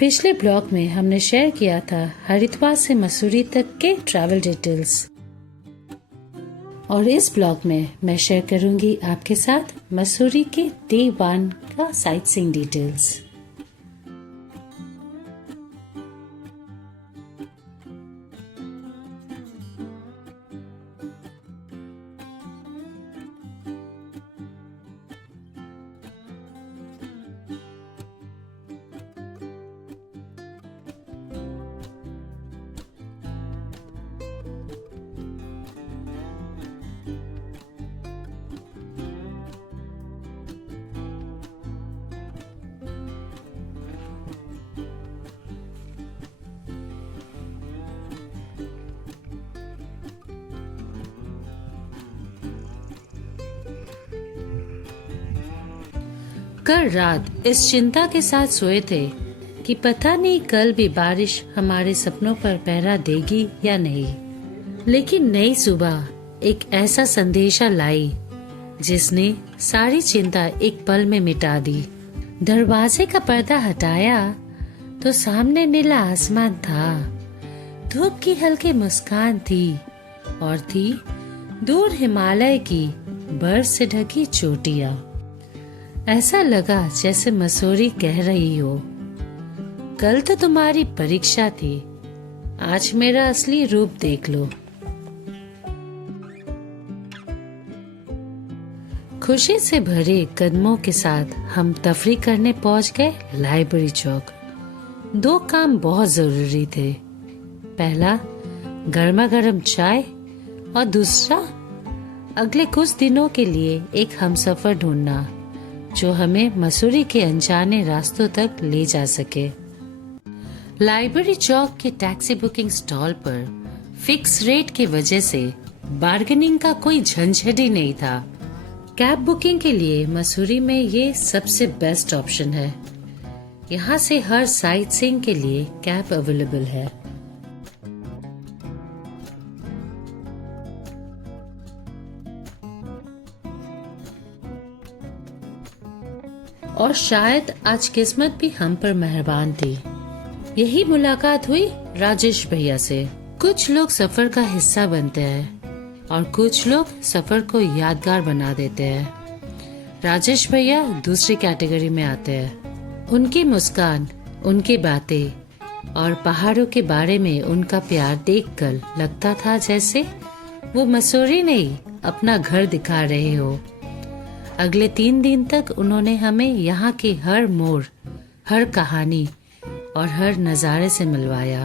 पिछले ब्लॉग में हमने शेयर किया था हरिद्वार से मसूरी तक के ट्रैवल डिटेल्स, और इस ब्लॉग में मैं शेयर करूंगी आपके साथ मसूरी के डे 1 का साइट सीइंग डिटेल्स। कल रात इस चिंता के साथ सोए थे कि पता नहीं कल भी बारिश हमारे सपनों पर पहरा देगी या नहीं। लेकिन नई सुबह एक ऐसा संदेशा लाई जिसने सारी चिंता एक पल में मिटा दी। दरवाजे का पर्दा हटाया तो सामने नीला आसमान था, धूप की हल्की मुस्कान थी और थी दूर हिमालय की बर्फ से ढकी चोटियां। ऐसा लगा जैसे मसूरी कह रही हो, कल तो तुम्हारी परीक्षा थी, आज मेरा असली रूप देख लो। खुशी से भरे कदमों के साथ हम तफरी करने पहुंच गए लाइब्रेरी चौक। 2 काम बहुत जरूरी थे, पहला गर्मा गर्म चाय और दूसरा अगले कुछ दिनों के लिए एक हमसफर ढूंढना जो हमें मसूरी के अनजाने रास्तों तक ले जा सके। लाइब्रेरी चौक के टैक्सी बुकिंग स्टॉल पर फिक्स रेट की वजह से बार्गेनिंग का कोई झंझट ही नहीं था। कैब बुकिंग के लिए मसूरी में ये सबसे बेस्ट ऑप्शन है। यहाँ से हर साइट सीइंग के लिए कैब अवेलेबल है। और शायद आज किस्मत भी हम पर मेहरबान थी। यही मुलाकात हुई राजेश भैया से। कुछ लोग सफर का हिस्सा बनते हैं और कुछ लोग सफर को यादगार बना देते हैं। राजेश भैया दूसरी कैटेगरी में आते हैं। उनकी मुस्कान, उनकी बातें और पहाड़ों के बारे में उनका प्यार देखकर लगता था जैसे वो मसूरी नहीं अपना घर दिखा रहे हो। अगले 3 दिन तक उन्होंने हमें यहाँ के हर मोड़, हर कहानी और हर नजारे से मिलवाया।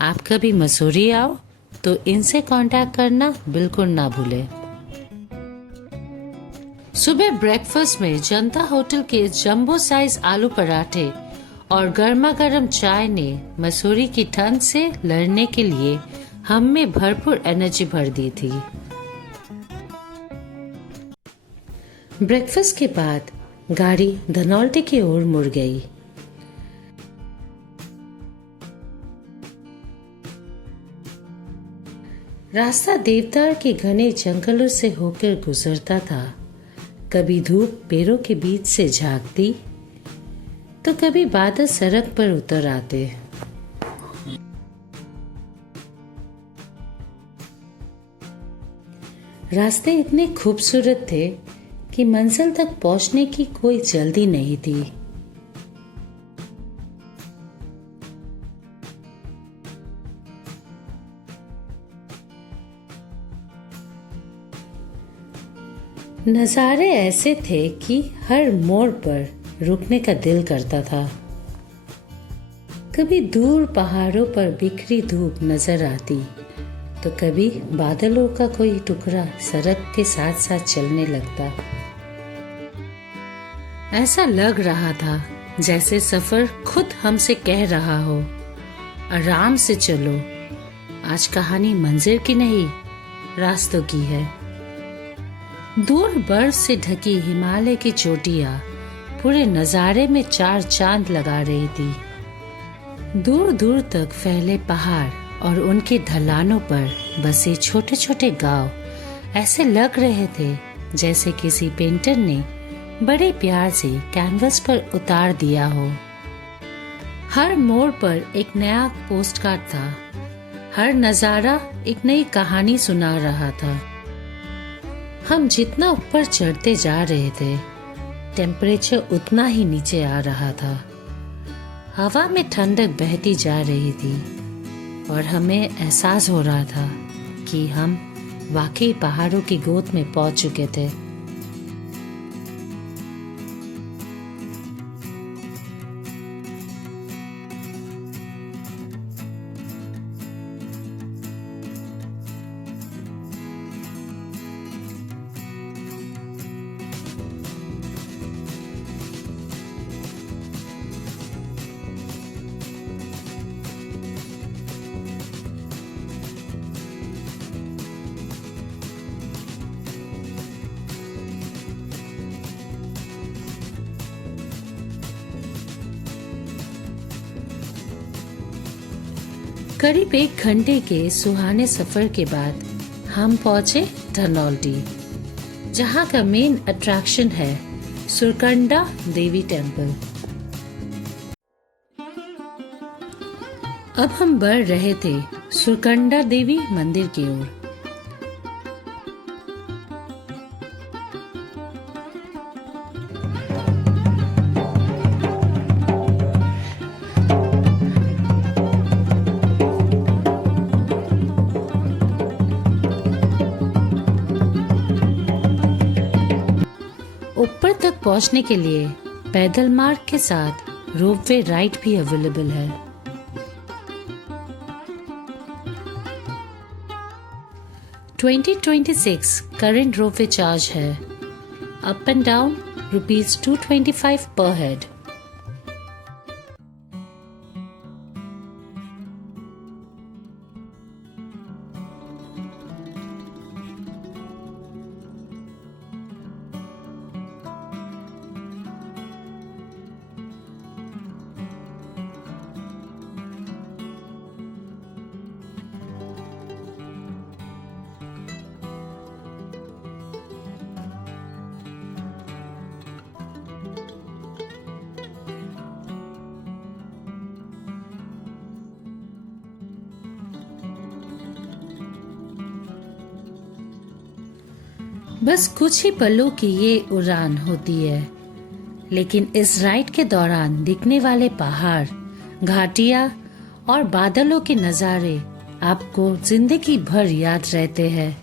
आप कभी मसूरी आओ तो इनसे कांटेक्ट करना बिल्कुल ना भूलें। सुबह ब्रेकफास्ट में जनता होटल के जंबो साइज आलू पराठे और गर्मा गर्म चाय ने मसूरी की ठंड से लड़ने के लिए हम में भरपूर एनर्जी भर दी थी। ब्रेकफास्ट के बाद गाड़ी धनौल्टी की ओर मुड़ गई। रास्ता देवदार के घने जंगलों से होकर गुजरता था। कभी धूप पेड़ों के बीच से झांकती तो कभी बादल सड़क पर उतर आते। रास्ते इतने खूबसूरत थे कि मंजिल तक पहुंचने की कोई जल्दी नहीं थी। नजारे ऐसे थे कि हर मोड़ पर रुकने का दिल करता था। कभी दूर पहाड़ों पर बिखरी धूप नजर आती तो कभी बादलों का कोई टुकड़ा सड़क के साथ साथ चलने लगता। ऐसा लग रहा था जैसे सफर खुद हमसे कह रहा हो, आराम से चलो, आज कहानी मंजिल की नहीं रास्तों की है। दूर बर्फ से ढकी हिमालय की चोटियां पूरे नजारे में 4 चांद लगा रही थी। दूर दूर तक फैले पहाड़ और उनके ढलानों पर बसे छोटे छोटे गांव ऐसे लग रहे थे जैसे किसी पेंटर ने बड़े प्यार से कैनवस पर उतार दिया हो। हर मोड़ पर एक नया पोस्टकार्ड था, हर नजारा एक नई कहानी सुना रहा था। हम जितना ऊपर चढ़ते जा रहे थे, टेम्परेचर उतना ही नीचे आ रहा था। हवा में ठंडक बहती जा रही थी और हमें एहसास हो रहा था कि हम वाकई पहाड़ों की गोद में पहुंच चुके थे। करीब 1 घंटे के सुहाने सफर के बाद हम पहुंचे धनौल्टी, जहां का मेन अट्रैक्शन है सुरकंडा देवी टेम्पल। अब हम बढ़ रहे थे सुरकंडा देवी मंदिर की ओर। ऊपर तक पहुंचने के लिए पैदल मार्ग के साथ रोपवे राइड भी अवेलेबल है। $2026 करंट रोपवे चार्ज है। अप एंड डाउन ₹225 पर हेड। बस कुछ ही पलों की ये उड़ान होती है, लेकिन इस राइड के दौरान दिखने वाले पहाड़, घाटियां और बादलों के नज़ारे आपको जिंदगी भर याद रहते हैं।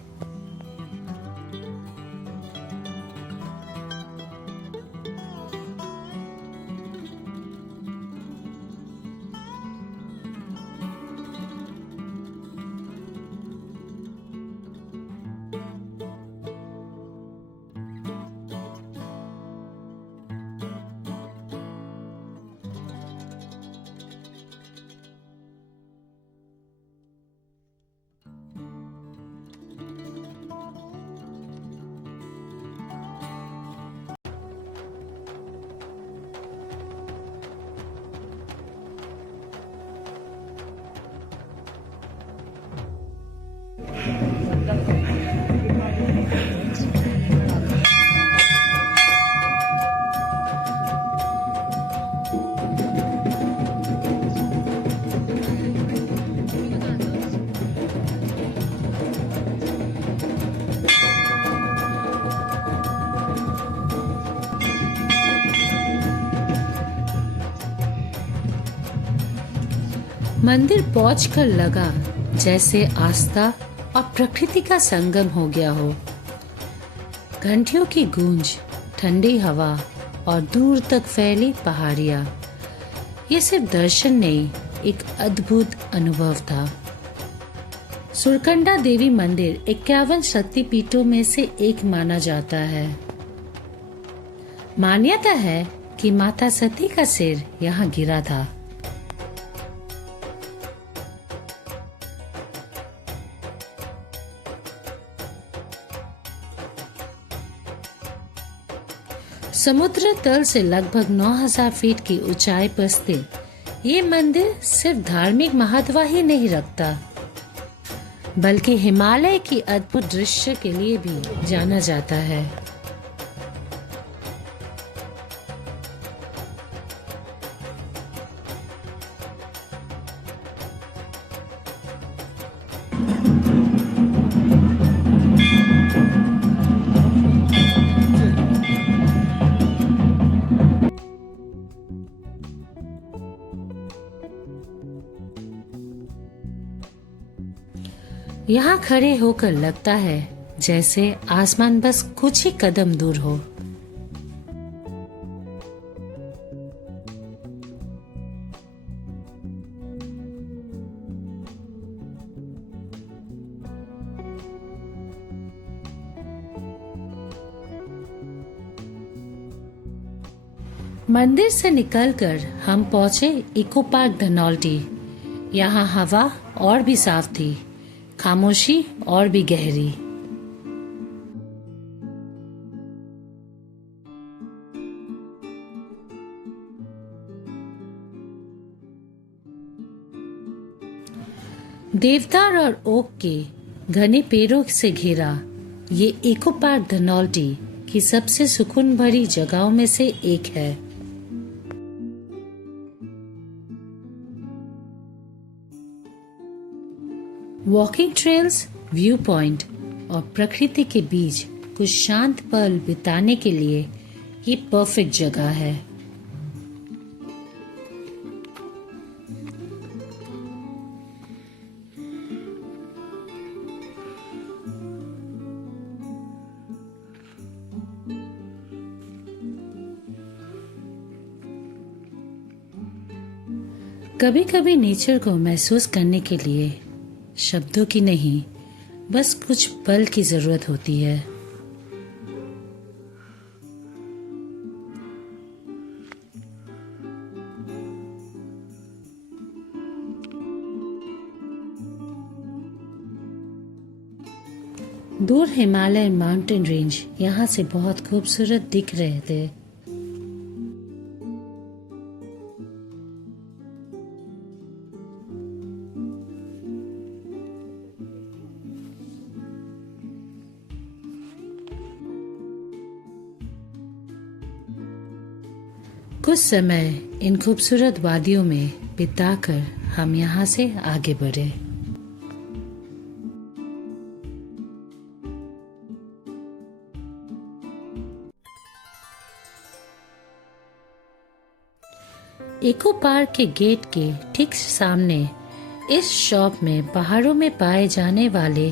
मंदिर पहुंचकर लगा जैसे आस्था और प्रकृति का संगम हो गया हो। घंटियों की गूंज, ठंडी हवा और दूर तक फैली पहाड़ियां, ये सिर्फ दर्शन नहीं, एक अद्भुत अनुभव था। सुरकंडा देवी मंदिर 51 शक्तिपीठों में से एक माना जाता है। मान्यता है कि माता सती का सिर यहाँ गिरा था। समुद्र तल से लगभग 9000 फीट की ऊंचाई पर स्थित ये मंदिर सिर्फ धार्मिक महत्व ही नहीं रखता, बल्कि हिमालय की अद्भुत दृश्य के लिए भी जाना जाता है। यहाँ खड़े होकर लगता है जैसे आसमान बस कुछ ही कदम दूर हो। मंदिर से निकलकर हम पहुंचे इको पार्क धनौल्टी। यहाँ हवा और भी साफ थी, खामोशी और भी गहरी। देवदार और ओक के घने पेड़ों से घिरा ये इको पार्क धनौल्टी की सबसे सुकून भरी जगहों में से एक है। वॉकिंग ट्रेल्स, व्यू पॉइंट और प्रकृति के बीच कुछ शांत पल बिताने के लिए ये परफेक्ट जगह है। कभी कभी नेचर को महसूस करने के लिए शब्दों की नहीं, बस कुछ पल की जरूरत होती है। दूर हिमालयन माउंटेन रेंज यहाँ से बहुत खूबसूरत दिख रहे थे। कुछ समय इन खूबसूरत वादियों में बिताकर हम यहाँ से आगे बढ़े। इको पार्क के गेट के ठीक सामने इस शॉप में पहाड़ों में पाए जाने वाले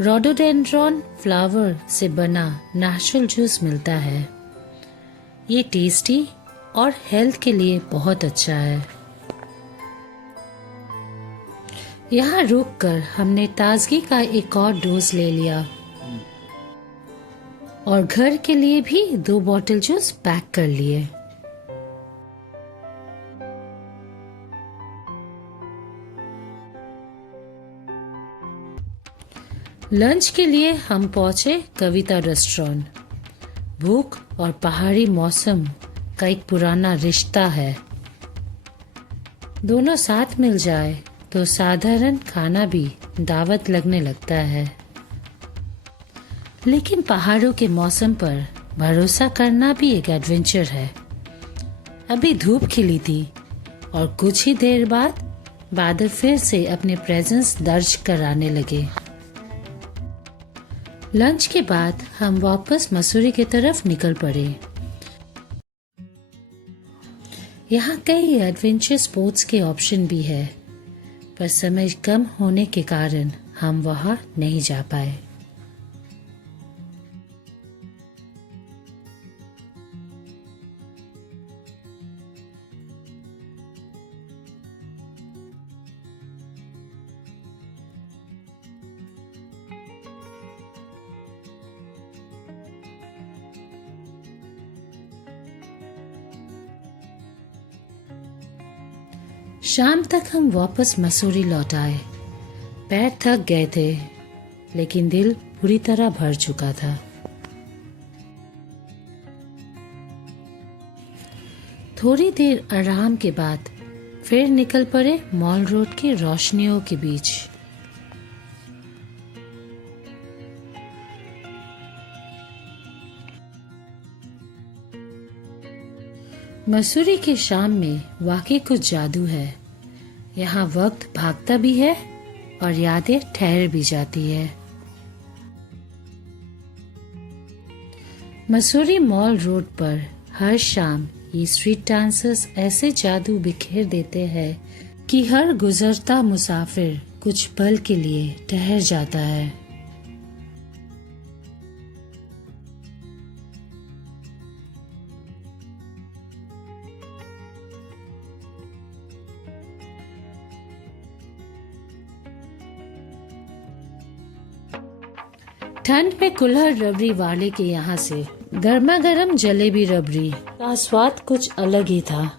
रोडोडेंड्रॉन फ्लावर से बना नेचुरल जूस मिलता है। ये टेस्टी और हेल्थ के लिए बहुत अच्छा है। यहाँ रुककर हमने ताजगी का एक और डोज ले लिया और घर के लिए भी 2 बॉटल जूस पैक कर लिए। लंच के लिए हम पहुंचे कविता रेस्टोरेंट। भूख और पहाड़ी मौसम का एक पुराना रिश्ता है। दोनों साथ मिल जाए तो साधारण खाना भी दावत लगने लगता है। लेकिन पहाड़ों के मौसम पर भरोसा करना भी एक एडवेंचर है। अभी धूप खिली थी और कुछ ही देर बाद बादल फिर से अपने प्रेजेंस दर्ज कराने लगे। लंच के बाद हम वापस मसूरी की तरफ निकल पड़े। यहाँ कई एडवेंचर स्पोर्ट्स के ऑप्शन भी है, पर समय कम होने के कारण हम वहाँ नहीं जा पाए। शाम तक हम वापस मसूरी लौट आए। पैर थक गए थे, लेकिन दिल पूरी तरह भर चुका था। थोड़ी देर आराम के बाद फिर निकल पड़े मॉल रोड की रोशनियों के बीच। मसूरी की शाम में वाकई कुछ जादू है। यहाँ वक्त भागता भी है और यादें ठहर भी जाती है। मसूरी मॉल रोड पर हर शाम ये स्ट्रीट डांसर्स ऐसे जादू बिखेर देते हैं कि हर गुजरता मुसाफिर कुछ पल के लिए ठहर जाता है। ठंड में कुल्हड़ रबड़ी वाले के यहाँ से गर्मा गर्म जलेबी रबड़ी का स्वाद कुछ अलग ही था।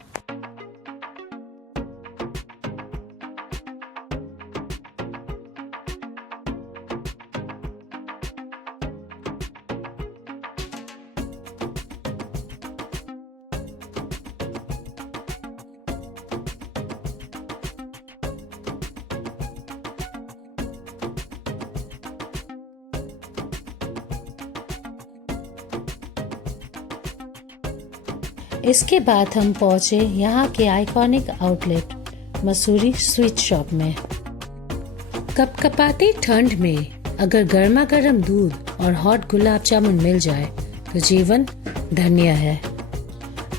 इसके बाद हम पहुंचे यहाँ के iconic outlet Mussoorie sweet shop में। कपकपाती ठंड में अगर गर्मा गर्म दूध और हॉट गुलाब जामुन मिल जाए तो जीवन धन्य है।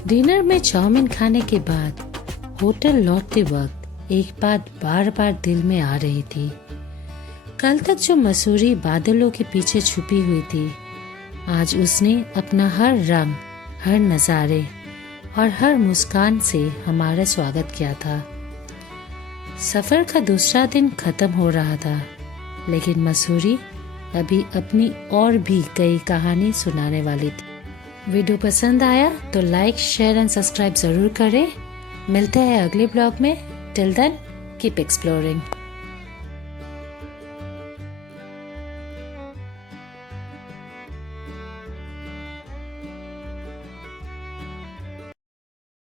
डिनर में चाउमीन खाने के बाद होटल लौटते वक्त एक बात बार बार दिल में आ रही थी। कल तक जो मसूरी बादलों के पीछे छुपी हुई थी, आज उसने अपना हर रंग, हर नजारे और हर मुस्कान से हमारा स्वागत किया था। सफर का दूसरा दिन खत्म हो रहा था, लेकिन मसूरी अभी अपनी और भी कई कहानी सुनाने वाली थी। वीडियो पसंद आया तो लाइक, शेयर एंड सब्सक्राइब जरूर करें। मिलते हैं अगले ब्लॉग में। Till then keep exploring.